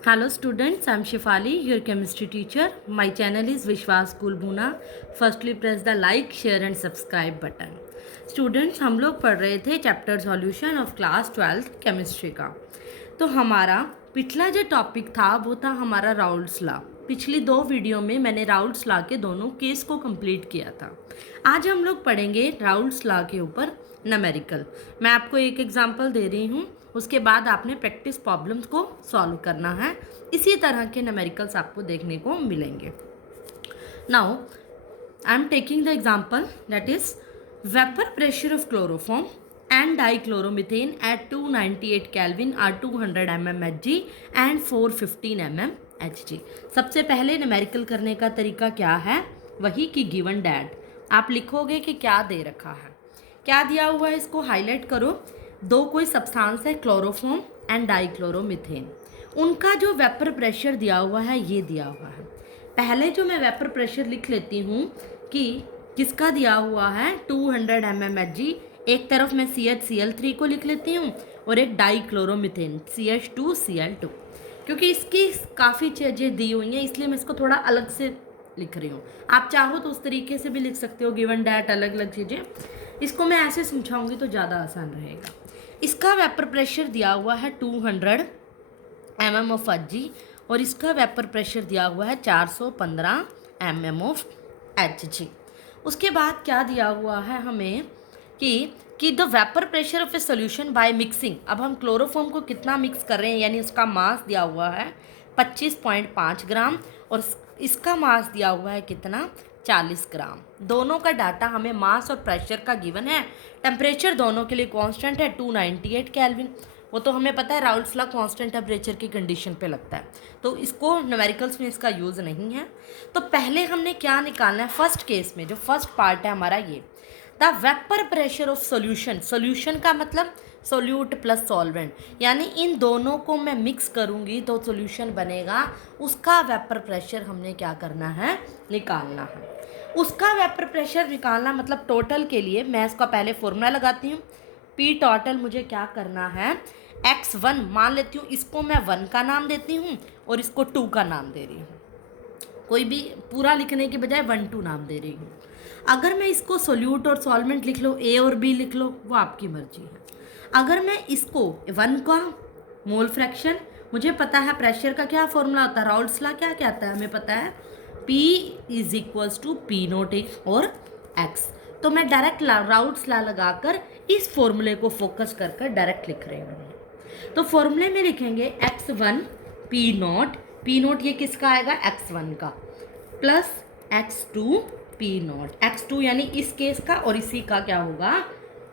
Hello students, I am Shefali, your chemistry teacher. My channel is Vishwas School Buna. Firstly press the like, share and subscribe button. Students, हम लोग पढ़ रहे थे chapter solution of class 12th chemistry का। तो हमारा पिछला जो टॉपिक था वो था हमारा राउल्ट्स लॉ। पिछली दो वीडियो में मैंने राउल्ट्स लॉ के दोनों केस को कंप्लीट किया था। आज हम लोग पढ़ेंगे राउल्ट्स लॉ के ऊपर न्यूमेरिकल। मैं आपको एक एग्जांपल दे रही हूँ, उसके बाद आपने प्रैक्टिस प्रॉब्लम्स को सॉल्व करना है। इसी तरह के न्यूमेरिकल्स आपको देखने को मिलेंगे। Now I am taking the example that is vapour pressure of chloroform and dichloromethane at 298 Kelvin are 200 mm Hg and 415 mm Hg। सबसे पहले न्यूमेरिकल करने का तरीका क्या है, वही कि गिवन डैट आप लिखोगे कि क्या दे रखा है, क्या दिया हुआ है, इसको हाईलाइट करो। दो कोई सब्सटेंस है क्लोरोफॉर्म एंड डाइक्लोरोमीथेन, उनका जो वेपर प्रेशर दिया हुआ है ये दिया हुआ है। पहले जो मैं वेपर प्रेशर लिख लेती हूँ कि किसका दिया हुआ है 200 mm Hg। एक तरफ मैं CH Cl3 को लिख लेती हूँ और एक डाइक्लोरोमीथेन CH2Cl2। क्योंकि इसकी काफ़ी चीज़ें दी हुई हैं इसलिए मैं इसको थोड़ा अलग से लिख रही हूँ। आप चाहो तो उस तरीके से भी लिख सकते हो, गिवन डैट अलग अलग चीज़ें। इसको मैं ऐसे समझाऊंगी तो ज़्यादा आसान रहेगा। इसका वेपर प्रेशर दिया हुआ है 200 mm ऑफ Hg और इसका वेपर प्रेशर दिया हुआ है 415 mm ऑफ Hg। उसके बाद क्या दिया हुआ है हमें कि the vapour pressure of a solution by mixing. अब हम क्लोरोफॉर्म को कितना मिक्स कर रहे हैं, यानी उसका मास दिया हुआ है 25.5 ग्राम और इसका मास दिया हुआ है कितना 40 ग्राम। दोनों का डाटा हमें मास और प्रेशर का गिवन है। टेम्परेचर दोनों के लिए कांस्टेंट है 298 केल्विन। वो तो हमें पता है राउल्ट्स लॉ कांस्टेंट टेम्परेचर की कंडीशन पे लगता है, तो इसको न्यूमेरिकल्स में इसका यूज़ नहीं है। तो पहले हमने क्या निकालना है, फर्स्ट केस में जो फर्स्ट पार्ट है हमारा ये the vapour pressure of solution. Solution का मतलब सोल्यूट प्लस सॉल्वेंट, यानी इन दोनों को मैं मिक्स करूंगी तो सोल्यूशन बनेगा। उसका वेपर प्रेशर हमने क्या करना है, निकालना है। उसका वेपर प्रेशर निकालना मतलब टोटल के लिए मैं इसका पहले फॉर्मूला लगाती हूँ। पी टोटल मुझे क्या करना है, x1 मान लेती हूँ, इसको मैं 1 का नाम देती हूँ और इसको 2 का नाम दे रही हूँ। कोई भी पूरा लिखने के बजाय 1 2 नाम दे रही हूँ। अगर मैं इसको सोल्यूट और सॉल्वेंट लिख लो, ए और बी लिख लो, वो आपकी मर्जी है। अगर मैं इसको 1 का मोल फ्रैक्शन, मुझे पता है प्रेशर का क्या फॉर्मूला होता है, राउल्ट्स लॉ क्या कहता है हमें पता है, P is equals to P naught और X। तो मैं डायरेक्ट राउल्ट्स लॉ लगाकर इस फॉर्मूले को फोकस कर डायरेक्ट लिख रही हूँ। तो फॉर्मूले में लिखेंगे x1 पी नोट ये किसका आएगा x1 का, plus x2 P note, x2 यानी इस केस का और इसी का क्या होगा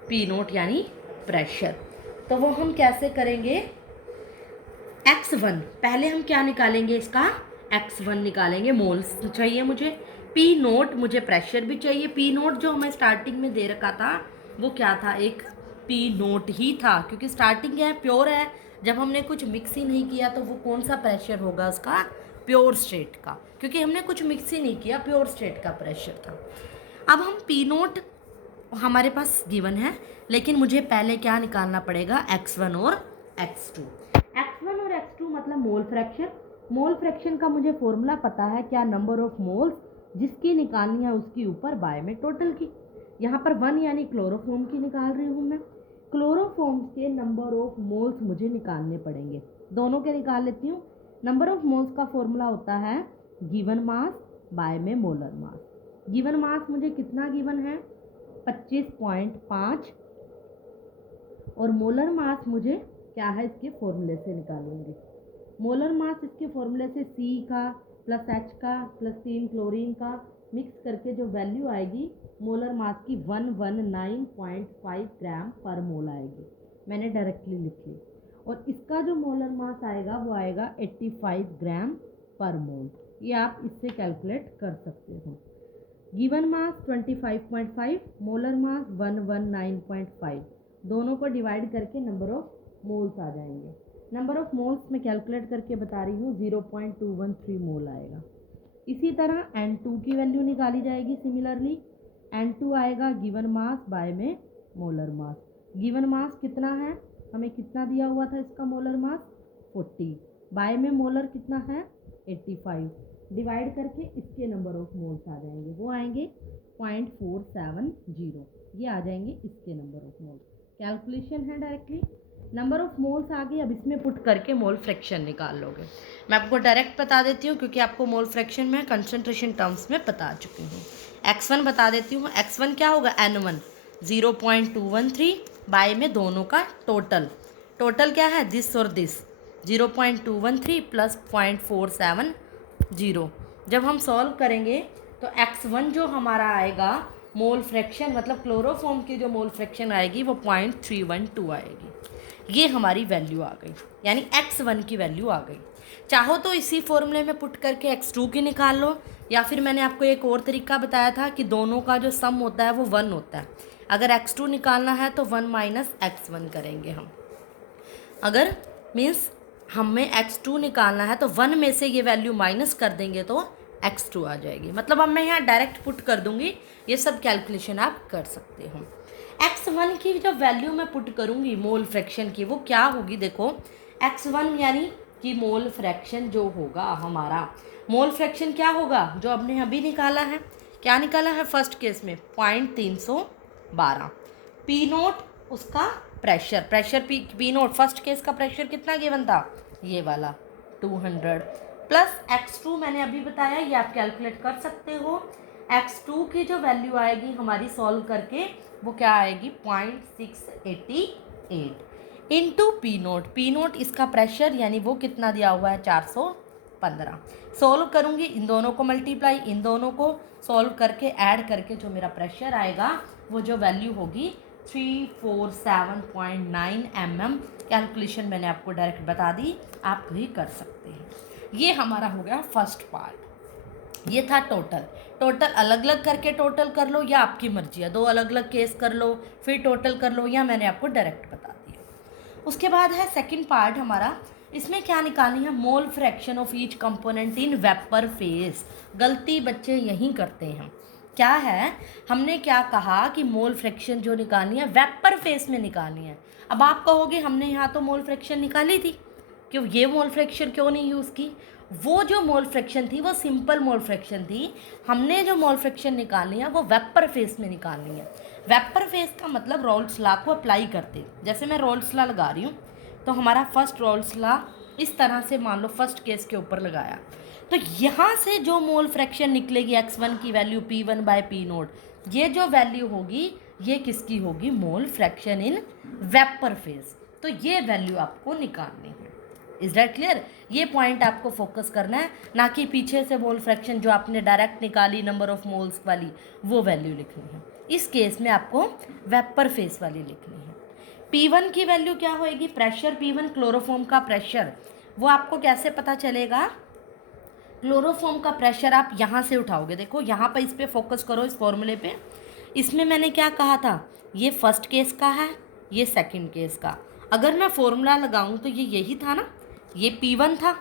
पी नोट यानी प्रेशर। तो वो हम कैसे करेंगे, x1 पहले हम क्या निकालेंगे, इसका x1 निकालेंगे, मोल्स चाहिए मुझे, पी नोट मुझे प्रेशर भी चाहिए। पी नोट जो हमें स्टार्टिंग में दे रखा था वो क्या था, एक पी नोट ही था, क्योंकि स्टार्टिंग है प्योर है, जब हमने कुछ मिक्स ही नहीं किया तो वो कौन सा प्रेशर होगा उसका, प्योर स्टेट का, क्योंकि हमने कुछ मिक्स ही नहीं किया, प्योर स्टेट का प्रेशर था। अब हम पी नोट हमारे पास गिवन है, लेकिन मुझे पहले क्या निकालना पड़ेगा, x1 और x2। x1 और x2 मतलब मोल फ्रैक्शन। मोल फ्रैक्शन का मुझे फॉर्मूला पता है, क्या, नंबर ऑफ मोल्स जिसकी निकालनी है उसकी ऊपर बाय में टोटल की। यहाँ पर 1 यानी क्लोरोफॉर्म की निकाल रही हूँ मैं। क्लोरोफॉर्म के नंबर ऑफ मोल्स मुझे निकालने पड़ेंगे, दोनों के निकाल लेती हूँ। नंबर ऑफ मोल्स का फॉर्मूला होता है गिवन मास बाय में मोलर मास। गिवन मास मुझे कितना गिवन है 25.5 और मोलर मास मुझे क्या है इसके फॉर्मूले से निकालूंगी। मोलर मास इसके फॉर्मूले से C का प्लस H का प्लस 3 क्लोरीन का मिक्स करके जो वैल्यू आएगी मोलर मास की 119.5 ग्राम पर मोल आएगी, मैंने डायरेक्टली लिख ली। और इसका जो मोलर मास आएगा वो आएगा 85 ग्राम पर मोल, ये आप इससे कैलकुलेट कर सकते हो। गिवन मास 25.5, मोलर मास 119.5, दोनों को डिवाइड करके नंबर ऑफ मोल्स आ जाएंगे। नंबर ऑफ मोल्स में कैलकुलेट करके बता रही हूँ 0.213 मोल आएगा। इसी तरह N2 की वैल्यू निकाली जाएगी। सिमिलरली N2 आएगा गिवन मास बाय में मोलर मास। गिवन मास कितना है, हमें कितना दिया हुआ था इसका मोलर मास 40, बाय में मोलर कितना है 85, डिवाइड करके इसके नंबर ऑफ मोल्स आ जाएंगे, वो आएंगे 0.470, ये आ जाएंगे इसके नंबर ऑफ मोल्स। कैलकुलेशन है डायरेक्टली, नंबर ऑफ मोल्स आ गई, अब इसमें पुट करके मोल फ्रैक्शन निकाल लोगे। मैं आपको डायरेक्ट बता देती हूँ क्योंकि आपको मोल फ्रैक्शन में कंसंट्रेशन टर्म्स में बता चुकी हूँ। x1 बता देती हूँ, x1 क्या होगा n1 0.213 बाय में दोनों का टोटल, टोटल क्या है दिस और दिस 0.213 प्लस 0.470। जब हम सॉल्व करेंगे तो x1 जो हमारा आएगा मोल फ्रैक्शन मतलब क्लोरोफॉर्म की जो मोल फ्रैक्शन आएगी वो 0.312 आएगी, ये हमारी वैल्यू आ गई, यानी x1 की वैल्यू आ गई। चाहो तो इसी फॉर्मूले में पुट करके x2 की निकाल लो, या फिर मैंने आपको एक और तरीका बताया था कि दोनों का जो सम होता है वो 1 होता है। अगर x2 निकालना है तो 1 माइनस x1 करेंगे हम, अगर मीन्स हमें x2 निकालना है तो 1 में से ये वैल्यू माइनस कर देंगे तो x2 आ जाएगी। मतलब अब मैं यहाँ डायरेक्ट पुट कर दूंगी, ये सब कैलकुलेशन आप कर सकते हो। x1 की जो वैल्यू मैं पुट करूँगी मोल फ्रैक्शन की वो क्या होगी, देखो x1 यानी कि मोल फ्रैक्शन जो होगा हमारा, मोल फ्रैक्शन क्या होगा जो हमने अभी निकाला है, क्या निकाला है फर्स्ट केस में 0.312, पी नोट उसका pressure, pressure P node first case का प्रेशर कितना गिवन था ये वाला 200, प्लस x2 मैंने अभी बताया, ये आप कैलकुलेट कर सकते हो। x2 की जो वैल्यू आएगी हमारी सॉल्व करके वो क्या आएगी 0.688 इंटू पी नोट इसका प्रेशर यानी वो कितना दिया हुआ है 415। सॉल्व करूँगी इन दोनों को मल्टीप्लाई, इन दोनों को सॉल्व करके ऐड करके जो मेरा प्रेशर आएगा वो जो वैल्यू होगी 347.9 mm। कैलकुलेशन मैंने आपको डायरेक्ट बता दी, आप भी कर सकते हैं। ये हमारा हो गया फर्स्ट पार्ट, ये था टोटल अलग अलग करके टोटल कर लो या आपकी मर्जी है, दो अलग अलग केस कर लो फिर टोटल कर लो, या मैंने आपको डायरेक्ट बता दिया। उसके बाद है सेकंड पार्ट हमारा, इसमें क्या निकालनी है mole fraction of each component in vapour phase. गलती बच्चे यहीं करते हैं, क्या है हमने क्या कहा कि मोल फ्रैक्शन जो निकालनी है वेपर फेज में निकालनी है। अब आप कहोगे हमने यहाँ तो मोल फ्रैक्शन निकाली थी, क्यों ये मोल फ्रैक्शन क्यों नहीं यूज़ की, वो जो मोल फ्रैक्शन थी वो सिंपल मोल फ्रैक्शन थी, हमने जो मोल फ्रैक्शन निकालनी है वो वेपर फेज में निकालनी है। वेपर फेज का मतलब रोल्स लॉ को अप्लाई करते, जैसे मैं रोल्स लॉ लगा रही हूँ तो हमारा फर्स्ट रोल्स लॉ इस तरह से मान लो फर्स्ट केस के ऊपर लगाया, तो यहाँ से जो मोल फ्रैक्शन निकलेगी x1 की value P1 by P note, ये जो वैल्यू होगी ये किसकी होगी mole fraction in vapour phase, तो ये वैल्यू आपको निकालनी है। इज दैट क्लियर, ये पॉइंट आपको फोकस करना है, ना कि पीछे से मोल फ्रैक्शन जो आपने डायरेक्ट निकाली नंबर ऑफ मोल्स वाली वो वैल्यू लिखनी है। इस केस में आपको वेपर फेज वाली लिखनी है। P1 की वैल्यू क्या होएगी, प्रेशर P1 क्लोरोफॉर्म का प्रेशर, वो आपको कैसे पता चलेगा, क्लोरोफॉर्म का प्रेशर आप यहाँ से उठाओगे, देखो यहाँ पर इस पर फोकस करो इस फॉर्मूले पे। इसमें मैंने क्या कहा था, ये फर्स्ट केस का है ये सेकंड केस का, अगर मैं फॉर्मूला लगाऊं तो ये यही था ना, ये P1 था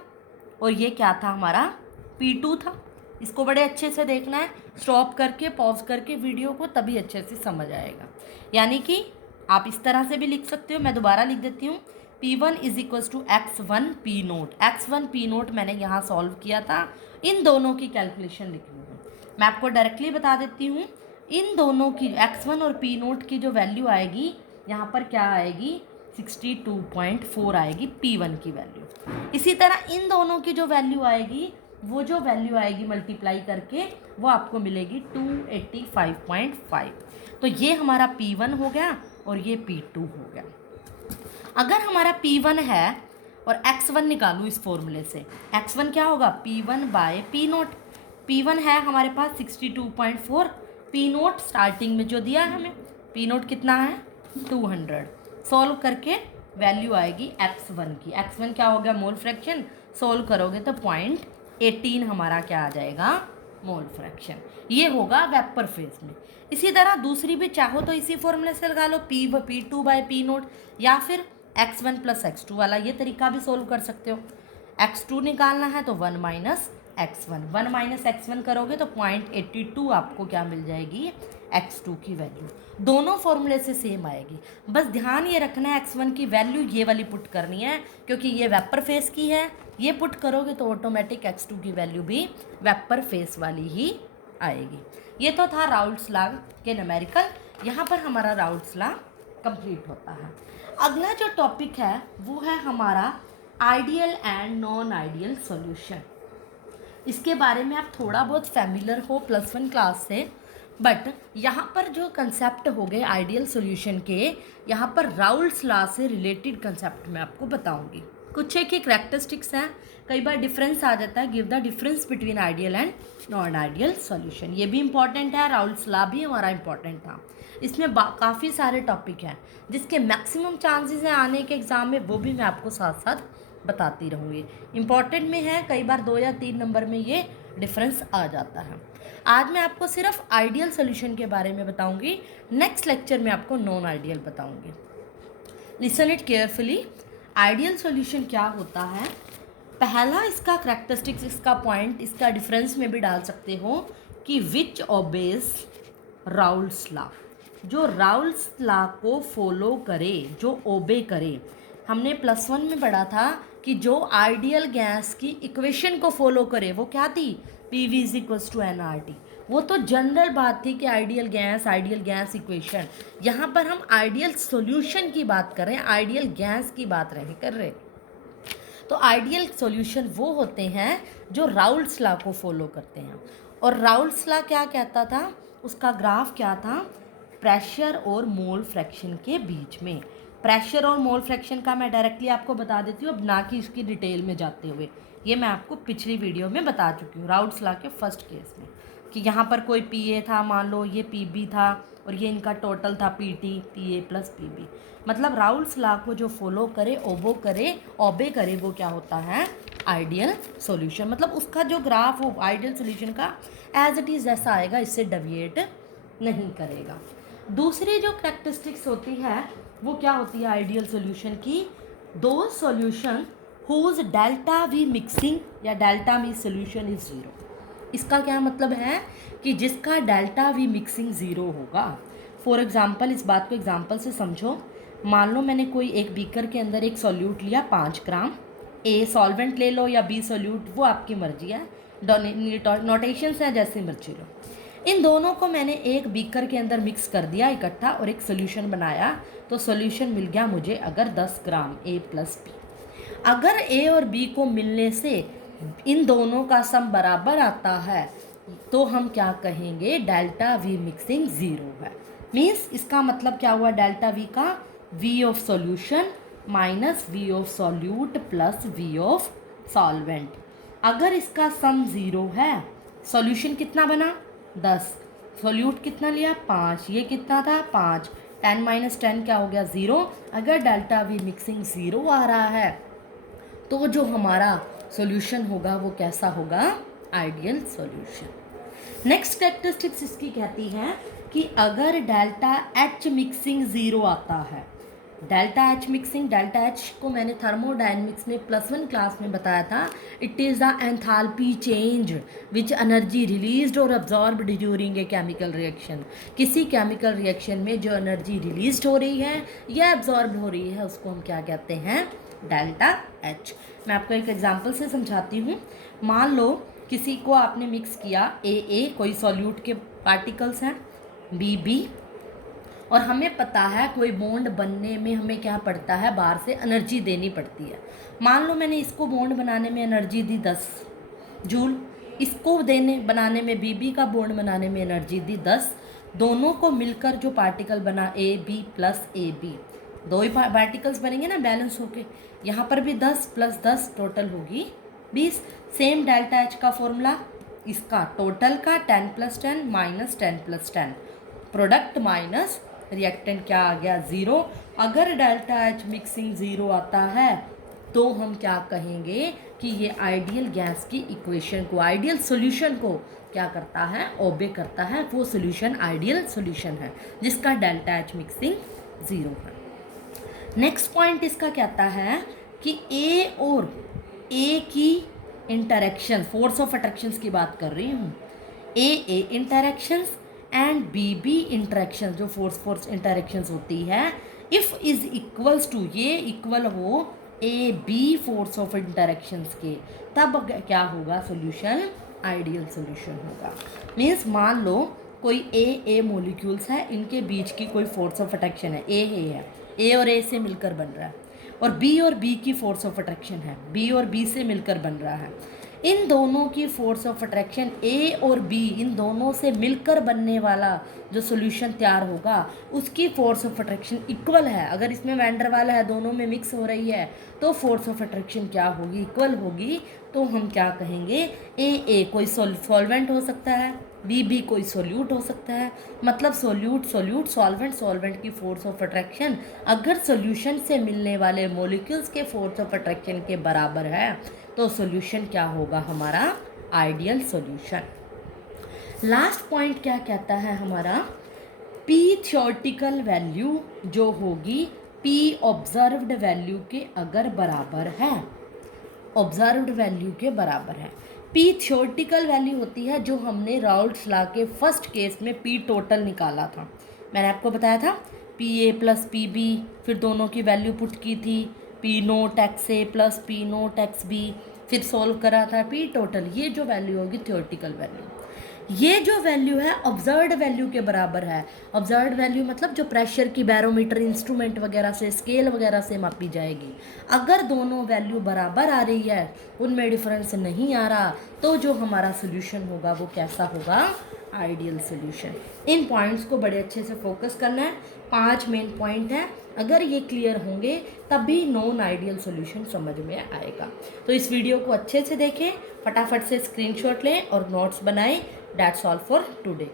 और ये क्या था हमारा P2 था। इसको बड़े अच्छे से देखना है, स्टॉप करके पॉज करके वीडियो को, तभी अच्छे से समझ आएगा। यानी कि आप इस तरह से भी लिख सकते हो, मैं दोबारा लिख देती हूँ, P1 is equals to x1 P naught, x1 P naught मैंने यहाँ सॉल्व किया था, इन दोनों की कैलकुलेशन लिखनी है। मैं आपको डायरेक्टली बता देती हूँ, इन दोनों की x1 और P नोट की जो वैल्यू आएगी यहाँ पर क्या आएगी 62.4 आएगी P1 की वैल्यू। इसी तरह इन दोनों की जो वैल्यू आएगी वो जो वैल्यू आएगी मल्टीप्लाई करके वो आपको मिलेगी 285.5। तो ये हमारा P1 हो गया और ये P2 हो गया। अगर हमारा P1 है और x1 निकालूँ इस फॉर्मूले से, x1 क्या होगा P1 by P note, P1 है हमारे पास 62.4, पी नोट स्टार्टिंग में जो दिया है हमें, पी नोट कितना है 200, सॉल्व करके वैल्यू आएगी x1 की, x1 क्या हो गया मोल फ्रैक्शन, सॉल्व करोगे तो 0.18 हमारा क्या आ जाएगा मोल फ्रैक्शन, ये होगा वेपर फेज में। इसी तरह दूसरी भी चाहो तो इसी फॉर्मूले से लगा लो, P2 बाय पी नोट, या फिर x1 प्लस x2 वाला ये तरीका भी सोल्व कर सकते हो। x2 निकालना है तो 1 माइनस x1, 1 माइनस x1 करोगे तो 0.82 आपको क्या मिल जाएगी, x2 की वैल्यू। दोनों फॉर्मूले से सेम आएगी, बस ध्यान ये रखना है x1 की वैल्यू ये वाली पुट करनी है, क्योंकि ये वेपर फेस की है, ये पुट करोगे तो ऑटोमेटिक x2 की वैल्यू भी वेपर फेस वाली ही आएगी। ये तो था राउल्ट्स लॉ के न्यूमेरिकल। यहाँ पर हमारा राउल्ट्स लॉ कंप्लीट होता है। अगला जो टॉपिक है वो है हमारा ideal and non ideal solution. इसके बारे में आप थोड़ा बहुत फैमिलियर हो +1 क्लास से, बट यहाँ पर जो कंसेप्ट हो गए आइडियल सॉल्यूशन के, यहाँ पर राउल्ट्स लॉ से रिलेटेड कंसेप्ट मैं आपको बताऊंगी। कुछ एक कैरेक्टरिस्टिक्स हैं, कई बार डिफरेंस आ जाता है, give the difference between ideal and non ideal solution, ये भी इंपॉर्टेंट है। राउल्ट्स लॉ भी हमारा इंपॉर्टेंट था। इसमें काफ़ी सारे टॉपिक हैं जिसके मैक्सिमम चांसेस हैं आने के एग्ज़ाम में, वो भी मैं आपको साथ साथ बताती रहूँगी। इंपॉर्टेंट में है, कई बार 2 या 3 नंबर में ये डिफरेंस आ जाता है। आज मैं आपको सिर्फ आइडियल सॉल्यूशन के बारे में बताऊंगी, नेक्स्ट लेक्चर में आपको नॉन आइडियल बताऊंगी। Listen it carefully. Ideal solution क्या होता है, पहला इसका करैक्टरिस्टिक्स, इसका पॉइंट, इसका डिफरेंस में भी डाल सकते हो कि विच ओबेज राउल्ट्स लॉ, जो राउल्ट्स लॉ को फॉलो करे, जो ओबे करे। हमने +1 में पढ़ा था कि जो आइडियल गैस की इक्वेशन को फॉलो करे वो क्या थी, PV = nRT। वो तो जनरल बात थी कि आइडियल गैस इक्वेशन। यहाँ पर हम आइडियल सॉल्यूशन की बात कर रहे हैं, आइडियल गैस की बात नहीं कर रहे। तो आइडियल सॉल्यूशन वो होते हैं जो राउल्ट्स लॉ को फॉलो करते हैं। और राउल्ट्स लॉ क्या कहता था, उसका ग्राफ क्या था, प्रेशर और मोल फ्रैक्शन के बीच में। प्रेशर और मोल फ्रैक्शन का मैं डायरेक्टली आपको बता देती हूँ, अब ना कि इसकी डिटेल में जाते हुए। ये मैं आपको पिछली वीडियो में बता चुकी हूँ राउल्ट्स लॉ के फर्स्ट केस में, कि यहाँ पर कोई PA था, मान लो ये PB था, और ये इनका टोटल था PT, PA + PB। मतलब राउल्ट्स लॉ को जो फॉलो करे, ओबे करे, वो क्या होता है, आइडियल सॉल्यूशन। मतलब उसका जो ग्राफ हो आइडियल सॉल्यूशन का एज इट इज़ जैसा आएगा, इससे डेविएट नहीं करेगा। दूसरी जो कैरेक्टरिस्टिक्स होती है वो क्या होती है आइडियल सॉल्यूशन की, दो solution whose delta V mixing या डेल्टा मी सॉल्यूशन इज 0। इसका क्या मतलब है कि जिसका डेल्टा वी मिक्सिंग 0 होगा। फॉर एग्जांपल, इस बात को एग्जांपल से समझो। मान लो मैंने कोई एक बीकर के अंदर एक सॉल्यूट लिया 5 ग्राम, A सॉल्वेंट ले लो या B सॉल्यूट, वो आपकी मर्जी है, नोटेशंस हैं जैसे मर्जी लो। इन दोनों को मैंने एक बीकर के अंदर मिक्स कर दिया इकट्ठा और एक सोल्यूशन बनाया, तो सोल्यूशन मिल गया मुझे अगर 10 ग्राम A + B। अगर A और B को मिलने से इन दोनों का सम बराबर आता है तो हम क्या कहेंगे, डेल्टा वी मिक्सिंग 0 है। मीन्स इसका मतलब क्या हुआ, डेल्टा वी का V of solution minus V of solute plus V of solvent. अगर इसका सम 0 है, सॉल्यूशन कितना बना 10, सॉल्यूट कितना लिया 5, ये कितना था 5, 10 - 10 क्या हो गया 0। अगर डेल्टा वी मिक्सिंग 0 आ रहा है तो जो हमारा सॉल्यूशन होगा वो कैसा होगा, आइडियल सॉल्यूशन। नेक्स्ट कैरेक्टरिस्टिक्स इसकी कहती है कि अगर डेल्टा H मिक्सिंग 0 आता है, डेल्टा H को मैंने थर्मोडायनेमिक्स में +1 क्लास में बताया था, it is the enthalpy change which energy released और absorbed during a chemical reaction. किसी केमिकल रिएक्शन में जो एनर्जी रिलीज्ड हो रही है या एब्जॉर्ब हो रही है उसको हम क्या कहते हैं, डेल्टा H। मैं आपको एक एग्जांपल से समझाती हूँ। मान लो किसी को आपने मिक्स किया AA, कोई सॉल्यूट के पार्टिकल्स हैं, BB, और हमें पता है कोई बॉन्ड बनने में हमें क्या पड़ता है, बाहर से एनर्जी देनी पड़ती है। मान लो मैंने इसको बॉन्ड बनाने में एनर्जी दी 10 जूल, इसको बनाने में BB का बॉन्ड बनाने में एनर्जी दी 10। दोनों को मिलकर जो पार्टिकल बना AB + AB, दो ही पार्टिकल्स बनेंगे ना बैलेंस होके। यहाँ पर भी 10 + 10 टोटल होगी 20। सेम डेल्टा H का फॉर्मूला, इसका टोटल का 10 + 10 - 10 + 10, प्रोडक्ट माइनस रिएक्टेंट क्या आ गया 0। अगर डेल्टा H मिक्सिंग 0 आता है तो हम क्या कहेंगे कि ये आइडियल गैस की इक्वेशन को, आइडियल सॉल्यूशन को क्या करता है, ओबे करता है। वो सॉल्यूशन आइडियल सॉल्यूशन है जिसका डेल्टा H मिक्सिंग 0 है। नेक्स्ट पॉइंट इसका कहता है कि A और A की इंटरेक्शन, फोर्स ऑफ अट्रैक्शंस की बात कर रही हूँ, A interactions and B interaction, जो फोर्स इंटरेक्शंस होती है, इफ़ इज इक्वल्स टू, ये इक्वल हो A B force of interactions के, तब क्या होगा सोल्यूशन, आइडियल सोल्यूशन होगा। मीन्स मान लो कोई ए मोलिक्यूल्स है, इनके बीच की कोई फोर्स ऑफ अट्रैक्शन है, ए और ए से मिलकर बन रहा है, और बी की फोर्स ऑफ अट्रैक्शन है, बी और बी से मिलकर बन रहा है। इन दोनों की फोर्स ऑफ अट्रैक्शन ए और बी, इन दोनों से मिलकर बनने वाला जो सॉल्यूशन तैयार होगा उसकी फोर्स ऑफ अट्रैक्शन इक्वल है। अगर इसमें वैन डर वाल है, दोनों में मिक्स हो रही है, तो फोर्स ऑफ अट्रैक्शन क्या होगी, इक्वल होगी। तो हम क्या कहेंगे, ए कोई सॉल्वेंट हो सकता है, बी कोई सोल्यूट हो सकता है। मतलब सोल्यूट सॉल्वेंट की फोर्स ऑफ अट्रैक्शन अगर सॉल्यूशन से मिलने वाले मॉलिक्यूल्स के फोर्स ऑफ अट्रैक्शन के बराबर है, तो सॉल्यूशन क्या होगा हमारा, आइडियल सॉल्यूशन। लास्ट पॉइंट क्या कहता है हमारा, पी थ्योरेटिकल वैल्यू जो होगी पी ऑब्जर्व्ड वैल्यू के अगर बराबर है, ऑब्जर्व्ड वैल्यू के बराबर है। पी थ्योरेटिकल वैल्यू होती है जो हमने राउल्ट्स लॉ के फर्स्ट केस में पी टोटल निकाला था। मैंने आपको बताया था P A plus P B, फिर दोनों की वैल्यू पुट की थी, P nought X A plus P nought X B, फिर सॉल्व करा था पी टोटल। ये जो वैल्यू होगी थ्योरेटिकल वैल्यू, ये जो वैल्यू है ऑब्जर्व्ड वैल्यू के बराबर है। ऑब्जर्व्ड वैल्यू मतलब जो प्रेशर की बैरोमीटर इंस्ट्रूमेंट वगैरह से, स्केल वगैरह से मापी जाएगी। अगर दोनों वैल्यू बराबर आ रही है, उनमें डिफरेंस नहीं आ रहा, तो जो हमारा सोल्यूशन होगा वो कैसा होगा, आइडियल सोल्यूशन। इन पॉइंट्स को बड़े अच्छे से फोकस करना है। 5 मेन पॉइंट हैं, अगर ये क्लियर होंगे तभी नॉन आइडियल सोल्यूशन समझ में आएगा। तो इस वीडियो को अच्छे से देखें, फटाफट से स्क्रीनशॉट लें और नोट्स बनाएं। That's all for today.